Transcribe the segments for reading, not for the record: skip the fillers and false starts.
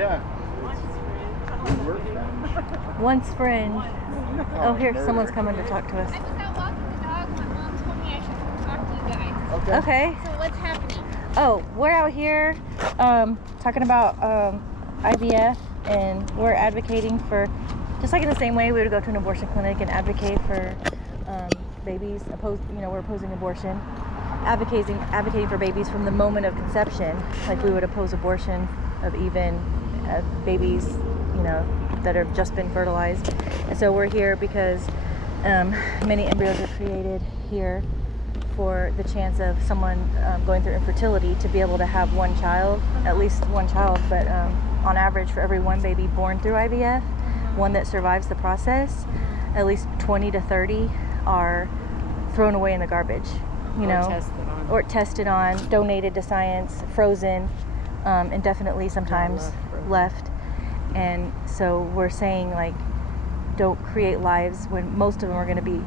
Yeah. Once friend. Oh, here, someone's coming to talk to us. I was out walking the dog. My mom told me I should talk to you guys. Okay. So what's happening? Oh, we're out here talking about IVF, and we're advocating for, just like in the same way we would go to an abortion clinic and advocate for babies. We're opposing abortion, advocating for babies from the moment of conception, like we would oppose abortion of even babies, that have just been fertilized. And so we're here because many embryos are created here for the chance of someone going through infertility to be able to have one child, at least one child, but on average for every one baby born through IVF, one that survives the process, at least 20 to 30 are thrown away in the garbage, or tested on, donated to science, frozen, indefinitely sometimes left. And so we're saying, like, don't create lives when most of them are going to be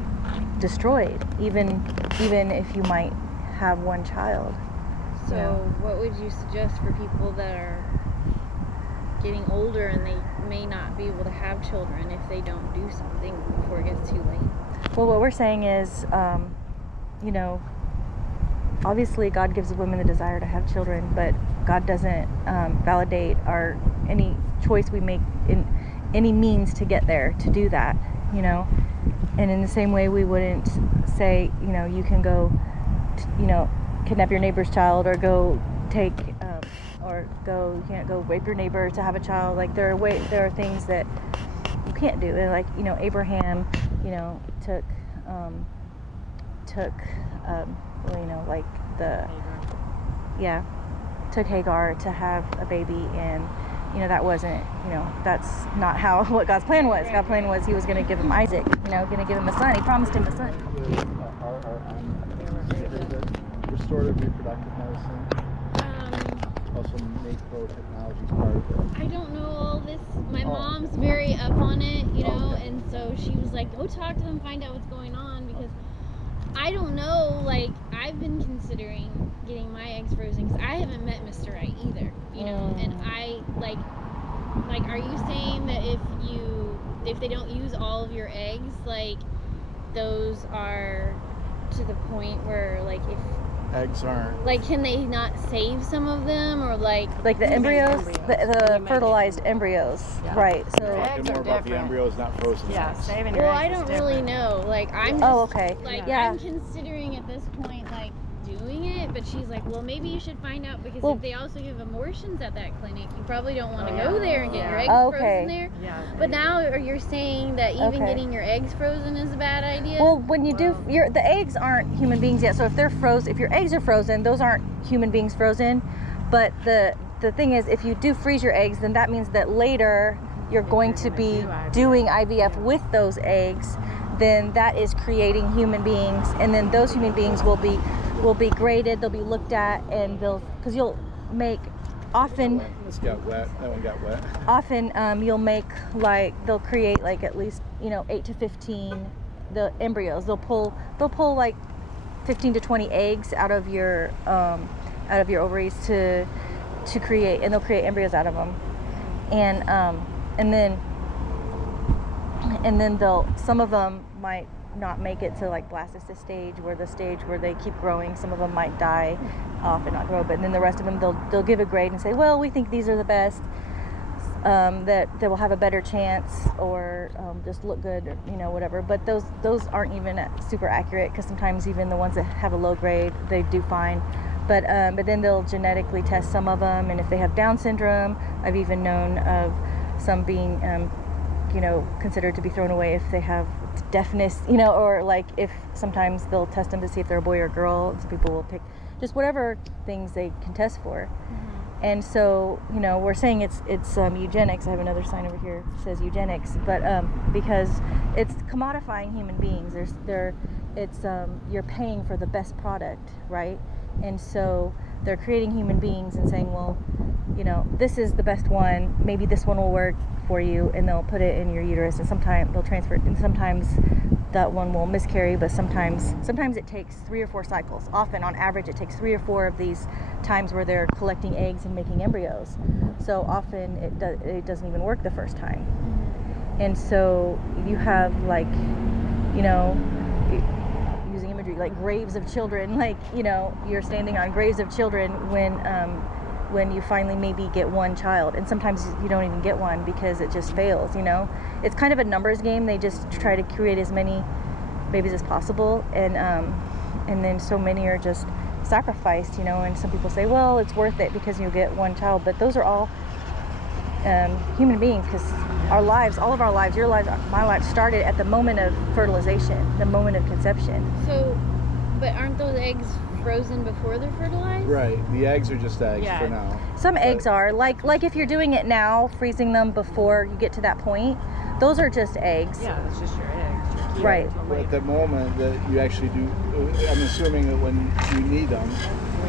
destroyed, even if you might have one child. So what would you suggest for people that are getting older and they may not be able to have children if they don't do something before it gets too late? Well, what we're saying is, obviously God gives women the desire to have children, but God doesn't validate any choice we make in any means to get there, to do that, And in the same way, we wouldn't say, you can go, kidnap your neighbor's child, or go take, you can't go rape your neighbor to have a child. Like, there are things that you can't do. And like, Abraham, took took Hagar to have a baby, and that wasn't, that's not what God's plan was. God's plan was he was going to give him Isaac, going to give him a son. He promised him a son. Restorative reproductive medicine. Also, macro technology is part of it. I don't know all this. My mom's very up on it, and so she was like, go talk to them, find out what's going on, because I don't know, like, I've been considering getting my eggs frozen because I haven't met Mr. Right either, and I, like, are you saying that if they don't use all of your eggs, like, those are to the point where, like, if eggs aren't, like, can they not save some of them, or like the embryos, the fertilized embryos, right? So talking more about the embryos, not frozen. Saving your eggs. Well, I don't really know. Like, I'm just, I'm considering at this point, like, doing it, but she's like, well, maybe you should find out, because if they also give abortions at that clinic, you probably don't want to go there and get your eggs frozen there. But now you're saying that even getting your eggs frozen is a bad idea? Well, when you do, the eggs aren't human beings yet. So if they're frozen, if your eggs are frozen, those aren't human beings frozen. But the thing is, if you do freeze your eggs, then that means that later you're going to be doing IVF with those eggs. Then that is creating human beings, and then those human beings will be graded, they'll be looked at, and because you'll make, often This got wet. That one got wet. Often you'll make, like, they'll create like at least 8 to 15 the embryos. They'll pull like 15 to 20 eggs out of your ovaries to create, and they'll create embryos out of them, and then some of them might not make it to, like, blastocyst stage, where they keep growing. Some of them might die off and not grow, but then the rest of them, they'll give a grade and say, well, we think these are the best, that they will have a better chance, or just look good, or, whatever. But those aren't even super accurate, because sometimes even the ones that have a low grade, they do fine. But then they'll genetically test some of them, and if they have Down syndrome, I've even known of some being considered to be thrown away if they have deafness, or like if sometimes they'll test them to see if they're a boy or a girl. So people will pick just whatever things they can test for. And so, we're saying it's eugenics. I have another sign over here that says eugenics, but because it's commodifying human beings. You're paying for the best product, right? And so they're creating human beings and saying, well, this is the best one. Maybe this one will work for you, and they'll put it in your uterus, and sometimes they'll transfer it, and sometimes that one will miscarry, but sometimes it takes 3 or 4 cycles. Often, on average, it takes 3 or 4 of these times where they're collecting eggs and making embryos. So often it doesn't even work the first time. And so you have, like, you know, using imagery, like graves of children, like, you know, you're standing on graves of children when you finally maybe get one child, and sometimes you don't even get one because it just fails, you know. It's kind of a numbers game. They just try to create as many babies as possible, and then so many are just sacrificed, you know. And some people say, well, it's worth it because you get one child, but those are all human beings, because our lives, all of our lives, your lives, my life, started at the moment of fertilization, the moment of conception. So, but aren't those eggs frozen before they're fertilized? Right. The eggs are just eggs for now. Some eggs are like if you're doing it now, freezing them before you get to that point, those are just eggs. Yeah, it's just your eggs. Right. But at the moment that you actually do, I'm assuming that when you need them,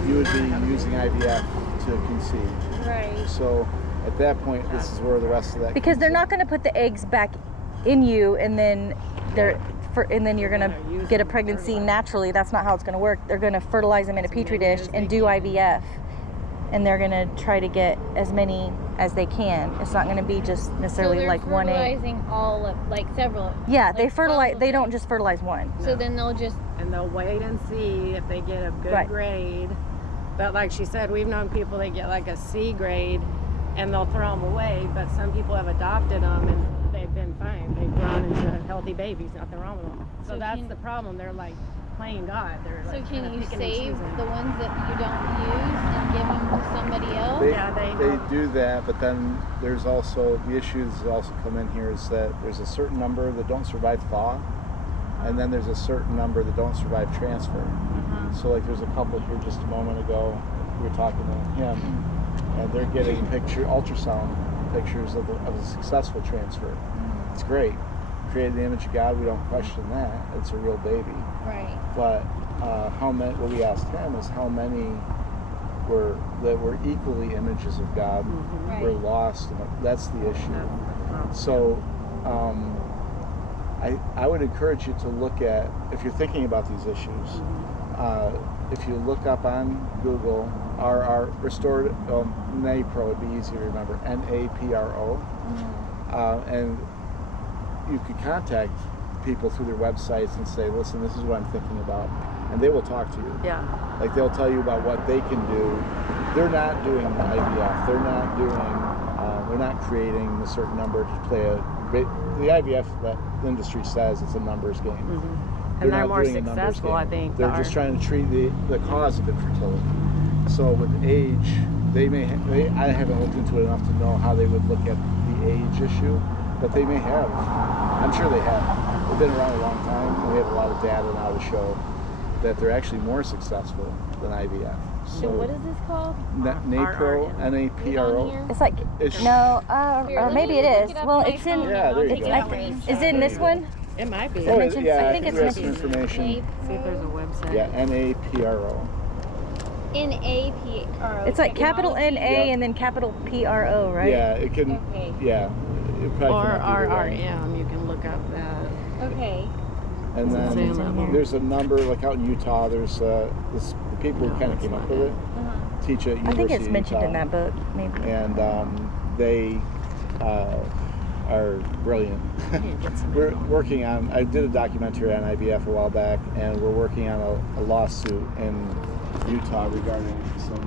you would be using IVF to conceive. Right. So at that point, this is where the rest of that. Because they're not going to put the eggs back in you and then you're going to get a pregnancy naturally. That's not how it's going to work. They're going to fertilize them in a petri dish and do IVF, and they're going to try to get as many as they can. It's not going to be just necessarily so like one egg. Fertilizing all of, like, several. Yeah, like they fertilize. 12 They of don't them. just fertilize one. So then they'll just. And they'll wait and see if they get a good grade. But like she said, we've known people that get like a C grade and they'll throw them away. But some people have adopted them and they've been fine. They've grown into healthy babies. Nothing wrong with them. So that's the problem. They're like playing God. They're So like can you picking and save choosing. the ones that you don't use and give them to somebody else? They do that, but then there's also the issues that also come in here is that there's a certain number that don't survive thaw, and then there's a certain number that don't survive transfer. So like there's a couple here just a moment ago, we were talking to him, and they're getting ultrasound pictures of a successful transfer. It's great. Created the image of God, we don't question that. It's a real baby. Right. But how many? What we asked him is how many were equally images of God were lost, and that's the issue. So I would encourage you to look at, if you're thinking about these issues, if you look up on Google, our restored NAPRO would be easy to remember, NAPRO, and you could contact people through their websites and say, listen, this is what I'm thinking about, and they will talk to you. Yeah. Like they'll tell you about what they can do. They're not doing IVF. They're not doing. They're not creating a certain number to play the IVF that the industry says it's a numbers game. And they're not more doing a numbers successful, game. I think. They're just trying to treat the cause of infertility. So with age, I haven't looked into it enough to know how they would look at the age issue, but they may have. I'm sure they have. They've been around a long time, and we have a lot of data now to show that they're actually more successful than IVF. So what is this called? NAPRO, NAPRO. It's like It's- no, Here, or let maybe me it look is. it up Well, on my it's in. phone. Yeah, there you go. Is it in this one? It might be. Oh, mentioned? yeah, I think it's we have some mentioned. information. See if there's a website. Yeah, NAPRO. NAPRO. It's like capital Technology. NA and then capital PRO, right? Yeah, it can. Okay. Yeah, it probably Or come up either way. RRM, you can look up that. Okay. And It's in then there. there's a number, like out in Utah, there's the people who kind of came up with it, teach at University I think it's of mentioned Utah. in that book, maybe. And they are brilliant. We're working on, I did a documentary on IVF a while back, and we're working on a lawsuit in Utah regarding some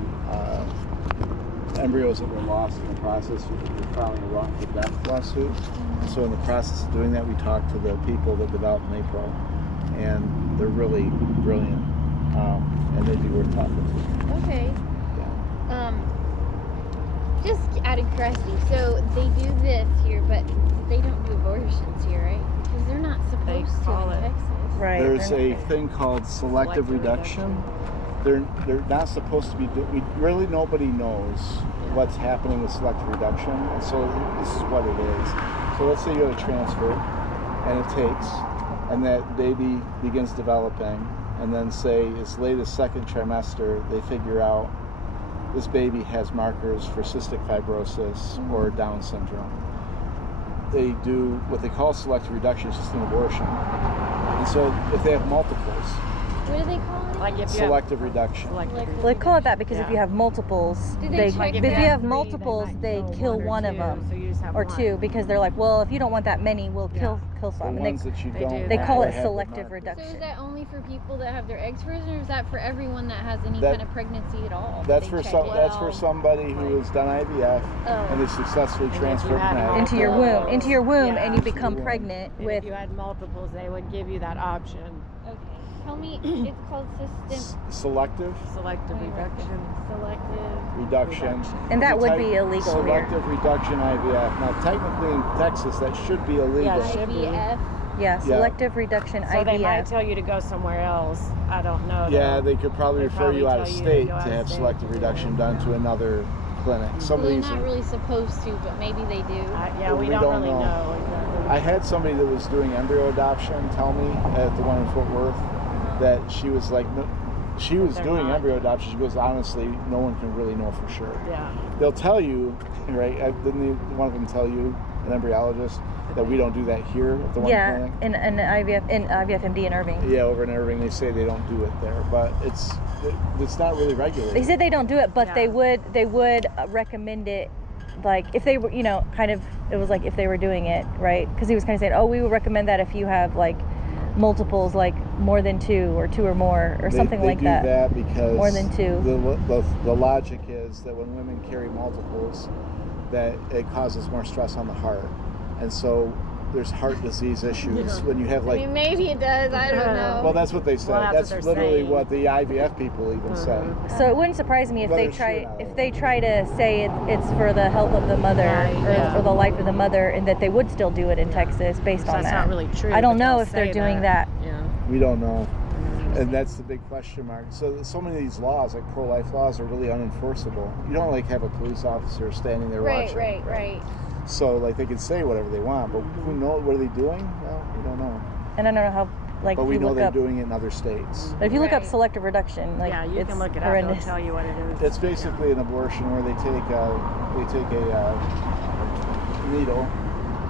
embryos that were lost in the process. We're filing a wrongful death lawsuit. So in the process of doing that, we talked to the people that developed NAPRO, and they're really brilliant, and they'd be worth talking to. Okay. Yeah. Just out of curiosity, so they do this here, but they don't do abortions here, right? Because they're not supposed to call in it- Texas. Right. There's they're a not- thing called selective Selective reduction. They're not supposed to be. Really, nobody knows what's happening with selective reduction, and so this is what it is. So let's say you have a transfer, and it takes, and that baby begins developing, and then say as late as second trimester, they figure out this baby has markers for cystic fibrosis or Down syndrome. they do what they call selective reduction, it's just an abortion. And so if they have multiples, What do they call it? Like if you selective reduction. Selective. They call it that because if you have multiples, Do they they check if that? you have Three, multiples, might they kill kill or one of two, them so you just have or one. two because they're like, well, if you don't want that many, we'll kill The some. And ones that you they don't do they that. call have it the selective marker. So reduction. is that only for people that have their eggs frozen, or is that for everyone that has any That- kind of pregnancy at all? That's They for check some. it? That's for somebody who has done IVF Oh. and they successfully if you transferred had an egg. Into your multiples, womb, into your womb, yeah. and you become womb. pregnant And with. if you had multiples, they would give you that option. Okay. Tell me, it's called system Selective Selective reduction. selective. reduction. And that The would type- be illegal here. Selective reduction IVF. Now, technically in Texas, that should be illegal. Yeah, it should be. IVF. Yeah, selective reduction So they might IVF. tell you to go somewhere else. I don't know. Yeah, though. they could probably They'd refer you out of probably tell you to state go to out of have state selective to do reduction it, done yeah. to another clinic. Well, Somebody they're not really supposed to, but maybe they do. Yeah, we We don't don't really know. know exactly. I had somebody that was doing embryo adoption tell me at the one in Fort Worth that she was like, no, she was they're doing not. embryo adoption. She goes, honestly, no one can really know for sure. Yeah. They'll tell you, right? Didn't one of them tell you, an embryologist, that we don't do that here at the one Yeah, clinic? in IVF MD in Irving. Yeah, over in Irving, they say they don't do it there, but it's not really regulated. They said they don't do it, but Yeah. they would recommend it, like if they were, kind of. It was like if they were doing it right, because he was kind of saying, oh, we would recommend that if you have like multiples, like more than two or two or more or something like that. They do that because More than two. The logic is that when women carry multiples, that it causes more stress on the heart, and so there's heart disease issues when you have I mean, maybe it does. I don't know. Well, that's what they say. Well, that's what they're literally saying. what the IVF people even say. So it wouldn't surprise me if Whether they it's try true or not. if they try to say it's for the health of the mother Right, or yeah. for the life of the mother, and that they would still do it in Texas based So on that's that. not really true. I don't but know they'll if they're say doing that. Yeah. We don't know, and that's the big question mark. So many of these laws, like pro-life laws, are really unenforceable. You don't like have a police officer standing there Right, watching. right. So like they can say whatever they want, but who knows? What are they doing? Well, we don't know. And I don't know how, like, But if we you know look they're up, doing it in other states. but if you look up Right. selective reduction, like, Yeah, you it's can look it up. horrendous. They'll tell you what it is. It's basically an abortion where they take a needle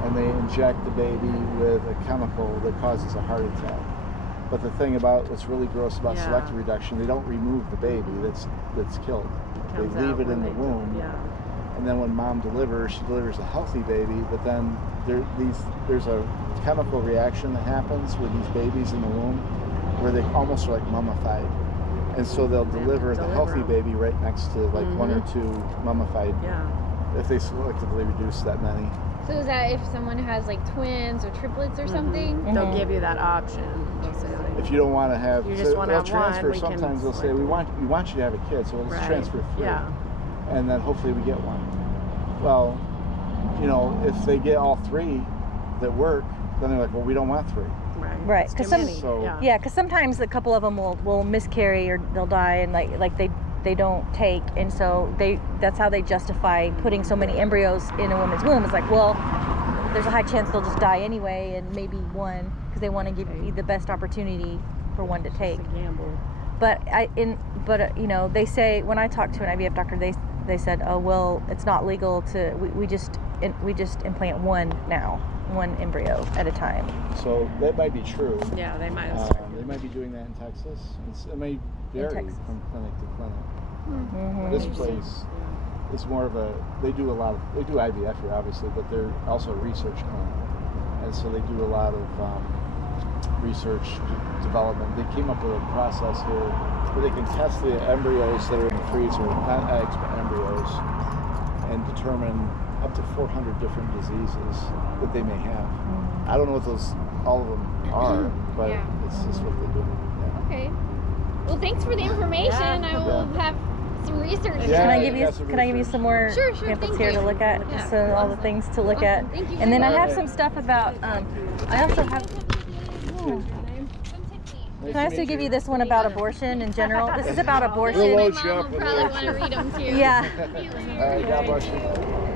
and they inject the baby with a chemical that causes a heart attack. But the thing about what's really gross about Yeah. selective reduction, they don't remove the baby that's killed. They Comes leave out it in when the they do- womb, Yeah. and then when mom delivers, she delivers a healthy baby. But then there's a chemical reaction that happens with these babies in the womb, where they almost are like mummified, and so they'll deliver the healthy 'em. baby right next to like one or two mummified. Yeah. If they selectively reduce that many. So is that if someone has like twins or triplets or something? Mhm. They'll give you that option. They'll say, like, If you don't want to have, You just wanna they'll have one, transfer. we can Sometimes they'll say we want you to have a kid, so we'll just right. transfer 3, Yeah. and then hopefully we get one. Well, if they get all 3 that work, then they're like, well, we don't want 3. Right, It's 'cause too some- many. So- Yeah, because sometimes a couple of them will miscarry or they'll die, and like they don't take, and so that's how they justify putting so many embryos in a woman's womb. It's like, well, there's a high chance they'll just die anyway, and maybe one, because they want to give you the best opportunity for one to take. It's a gamble. But they say, when I talk to an IVF doctor, they said, oh well, it's not legal to we just implant one embryo at a time. So that might be true. Yeah, they might have. They might be doing that in Texas. It may vary Texas. from clinic to clinic. Mm-hmm. This place is more of they do IVF here, obviously, but they're also a research clinic, and so they do a lot of research development. They came up with a process here where they can test the embryos that are in the freezer, not eggs but embryos, and determine up to 400 different diseases that they may have. I don't know what all of them are, but Yeah. it's just what they do. Yeah. Okay. Well, thanks for the information. I will have some research. Yeah. Can I give you got some Can I give you research. some more Sure, pamphlets thank here you. to look at? Yeah. Just so all the things to look at. Awesome. Thank you And then I very have much. some stuff about. I also have. Nice Can I to also meet give you this one about abortion in general? This is about We'll abortion. load My you mom up will with probably it. want to read them too. Yeah. All right, God bless you.